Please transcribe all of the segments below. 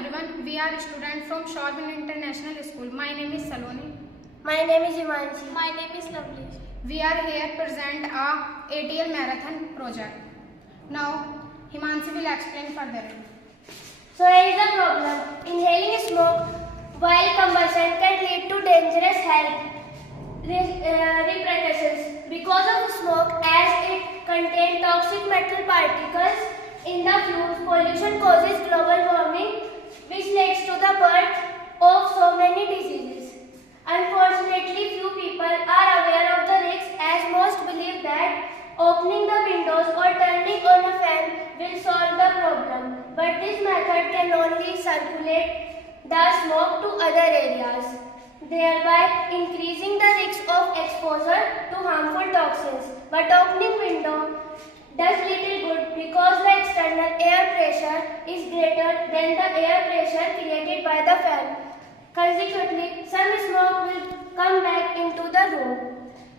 everyone. We are students from Shorvin International School. My name is Saloni. My name is Himanshi. My name is Lovely. We are here present a ATL marathon project. Now, Himanshi will explain further. So here is the problem. Inhaling smoke while combustion can lead to dangerous health repercussions because of smoke, as it contains toxic metal particles in the fumes. Pollution causes global warming, which leads to the birth of so many diseases. Unfortunately, few people are aware of the risks, as most believe that opening the windows or turning on a fan will solve the problem. But this method can only circulate the smoke to other areas, thereby increasing the risk of exposure to harmful toxins. But opening window does little good because the external air pressure is greater than the air pressure created by the fan. Consequently, some smoke will come back into the room.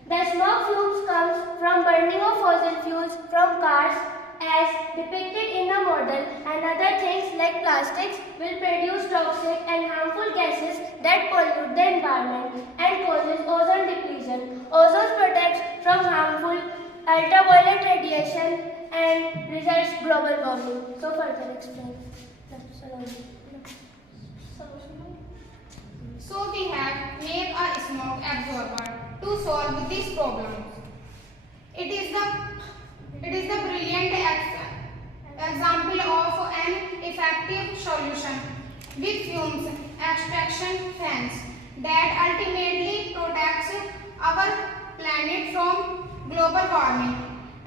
The smoke fumes comes from burning of fossil fuels from cars, as depicted in the model, and other things like plastics will produce toxic and harmful gases that pollute the environment and causes ozone depletion. Ozone protects from harmful ultraviolet radiation and results global warming. So further explain. So we have made a smoke absorber to solve this problem. It is the brilliant example of an effective solution with fumes extraction fans that ultimately protects our planet from global warming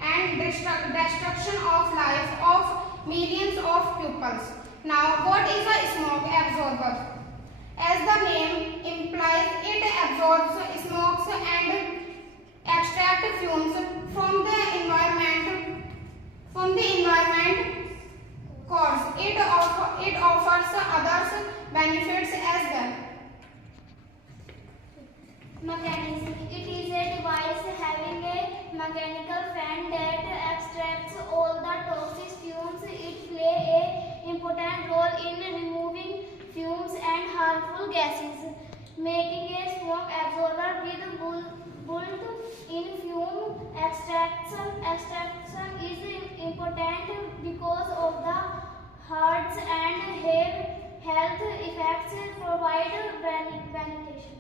and destruction of life of millions of pupils. Now, what is a smoke absorber? As the name implies, it absorbs smokes and extract fumes from the environment. Cause it offers others benefits as well. Mechanism. It is a device having a mechanical fan that extracts all the toxic fumes. It plays an important role in removing fumes and harmful gases. Making a smoke absorber with built-in fume extraction is important because of the hearts and health effects provide ventilation.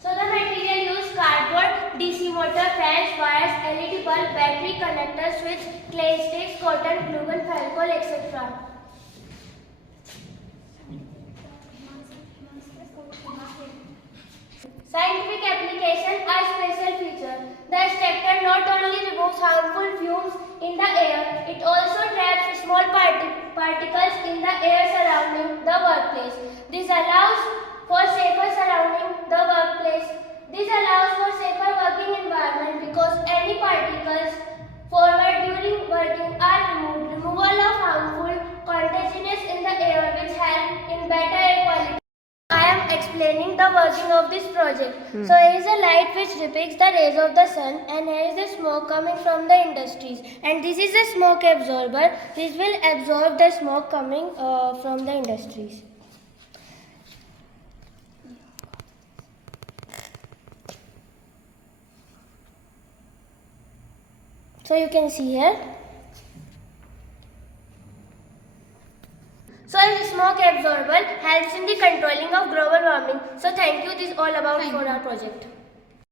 So the material used cardboard, DC motor, fans, wires, LED bulb, battery connector, switch, clay sticks, cotton, glue gun, alcohol, etc. Scientific application, a special feature. The extractor not only removes harmful fumes in the air, it also traps small particles in the air surrounding the workplace. This allows for safer surrounding the workplace. This allows for safer working environment because any particles forward during working are removed. Removal of harmful contagions in the air which help in better air quality. I am explaining the working of this project. So here is a light which depicts the rays of the sun, and here is the smoke coming from the industries, and this is a smoke absorber. This will absorb the smoke coming from the industries. So you can see here. So a smoke absorber helps in the controlling of global warming. So thank you. This is all about for our project.